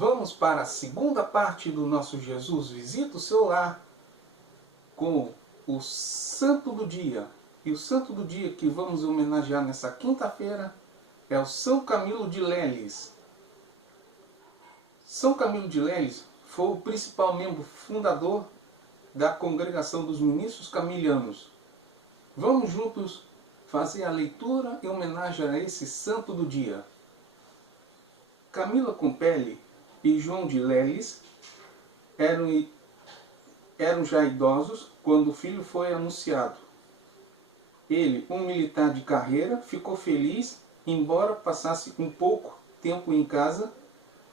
Vamos para a segunda parte do nosso Jesus Visita o Seu Lar com o Santo do Dia. E o Santo do Dia que vamos homenagear nessa quinta-feira é o São Camilo de Leles. São Camilo de Leles foi o principal membro fundador da Congregação dos Ministros Camilianos. Vamos juntos fazer a leitura em homenagem a esse Santo do Dia. Camila Compelli e João de Leles eram já idosos quando o filho foi anunciado. Ele, um militar de carreira, ficou feliz, embora passasse um pouco tempo em casa,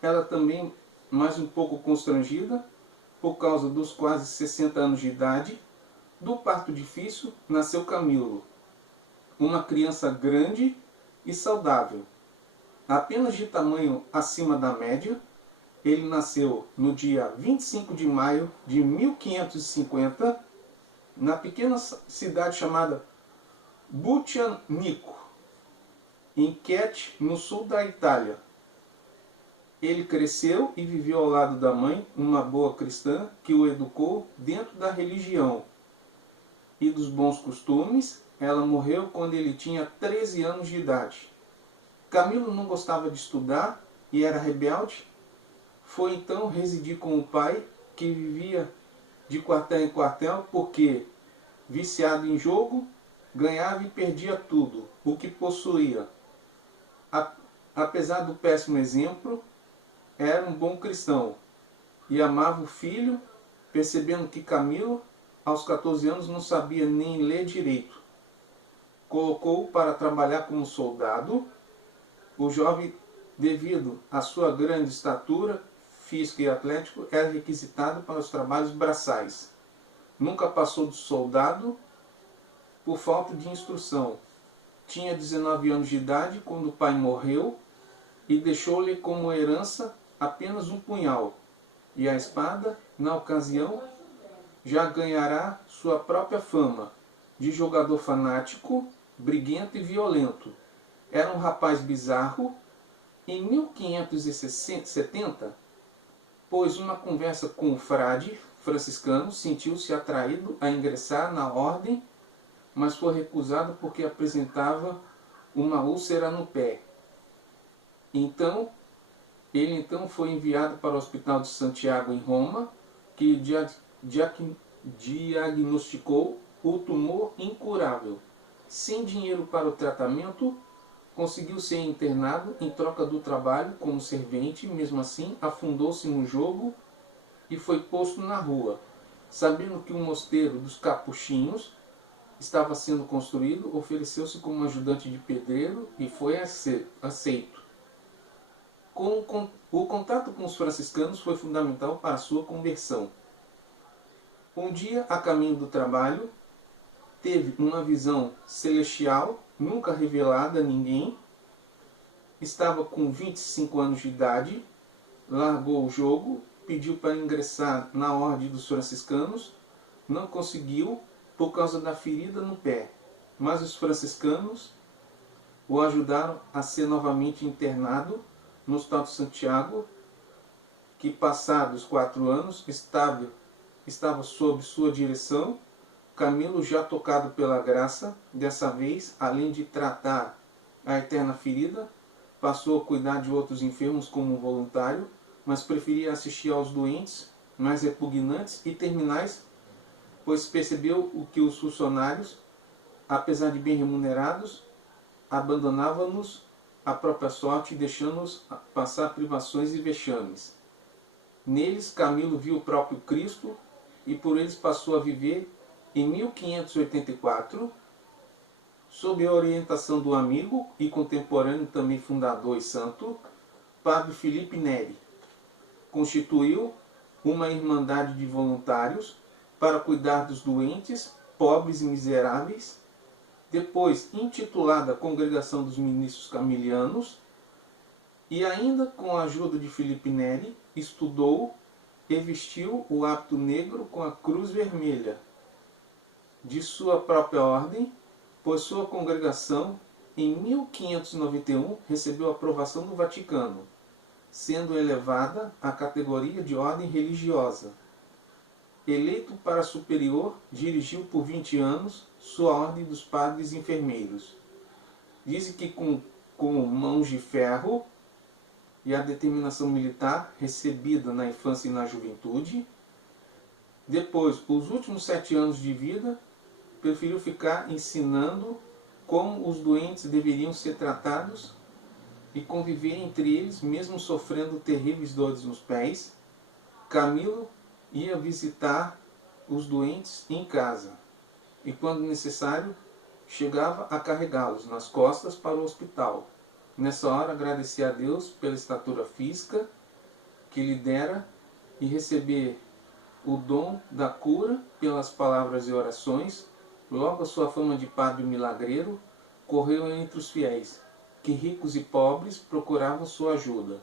ela também mais um pouco constrangida, por causa dos quase 60 anos de idade. Do parto difícil nasceu Camilo, uma criança grande e saudável. Apenas de tamanho acima da média, ele nasceu no dia 25 de maio de 1550, na pequena cidade chamada Buccianico, em Chieti, no sul da Itália. Ele cresceu e viveu ao lado da mãe, uma boa cristã, que o educou dentro da religião e dos bons costumes. Ela morreu quando ele tinha 13 anos de idade. Camilo não gostava de estudar e era rebelde. Foi então residir com o pai, que vivia de quartel em quartel, porque, viciado em jogo, ganhava e perdia tudo o que possuía. Apesar do péssimo exemplo, era um bom cristão e amava o filho, percebendo que Camilo, aos 14 anos, não sabia nem ler direito. Colocou-o para trabalhar como soldado. O jovem, devido à sua grande estatura física e atlético, era requisitado para os trabalhos braçais. Nunca passou de soldado por falta de instrução. Tinha 19 anos de idade quando o pai morreu e deixou-lhe como herança apenas um punhal. E a espada, na ocasião, já ganhará sua própria fama de jogador fanático, briguento e violento. Era um rapaz bizarro. Em 1570, pois uma conversa com o frade franciscano, sentiu-se atraído a ingressar na ordem, mas foi recusado porque apresentava uma úlcera no pé. Ele foi enviado para o Hospital de Santiago em Roma, que diagnosticou o tumor incurável. Sem dinheiro para o tratamento, conseguiu ser internado em troca do trabalho como servente. Mesmo assim, afundou-se no jogo e foi posto na rua. Sabendo que o mosteiro dos Capuchinhos estava sendo construído, ofereceu-se como ajudante de pedreiro e foi aceito. O contato com os franciscanos foi fundamental para a sua conversão. Um dia, a caminho do trabalho, teve uma visão celestial, nunca revelada a ninguém. Estava com 25 anos de idade, largou o jogo, pediu para ingressar na ordem dos franciscanos, não conseguiu por causa da ferida no pé, mas os franciscanos o ajudaram a ser novamente internado no Hospital de Santiago, que passados 4 anos estava sob sua direção. Camilo, já tocado pela graça, dessa vez, além de tratar a eterna ferida, passou a cuidar de outros enfermos como voluntário, mas preferia assistir aos doentes mais repugnantes e terminais, pois percebeu o que os funcionários, apesar de bem remunerados, abandonavam-nos à própria sorte, deixando-nos passar privações e vexames. Neles, Camilo viu o próprio Cristo e por eles passou a viver. Em 1584, sob a orientação do amigo e contemporâneo, também fundador e santo, Padre Filipe Neri, constituiu uma irmandade de voluntários para cuidar dos doentes, pobres e miseráveis, depois intitulada Congregação dos Ministros Camilianos, e ainda com a ajuda de Filipe Neri, estudou e vestiu o hábito negro com a cruz vermelha de sua própria ordem, pois sua congregação, em 1591, recebeu a aprovação do Vaticano. sendo elevada à categoria de ordem religiosa. Eleito para superior, dirigiu por 20 anos sua ordem dos padres enfermeiros. Dizem que com mãos de ferro e a determinação militar recebida na infância e na juventude, depois, os últimos 7 anos de vida, preferiu ficar ensinando como os doentes deveriam ser tratados e conviver entre eles, mesmo sofrendo terríveis dores nos pés. Camilo ia visitar os doentes em casa e, quando necessário, chegava a carregá-los nas costas para o hospital. Nessa hora, agradecia a Deus pela estatura física que lhe dera e receber o dom da cura pelas palavras e orações. Logo a sua fama de padre milagreiro correu entre os fiéis, que ricos e pobres procuravam sua ajuda.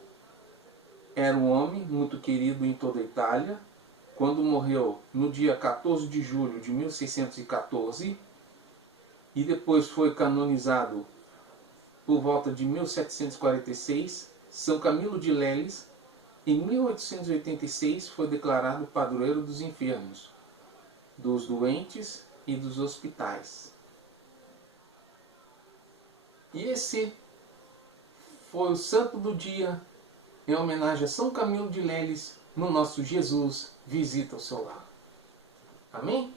Era um homem muito querido em toda a Itália. Quando morreu no dia 14 de julho de 1614 e depois foi canonizado por volta de 1746, São Camilo de Leles, em 1886, foi declarado padroeiro dos enfermos, dos doentes e dos hospitais. E esse foi o santo do dia, em homenagem a São Camilo de Leles, no nosso Jesus Visita o Seu Lar. Amém?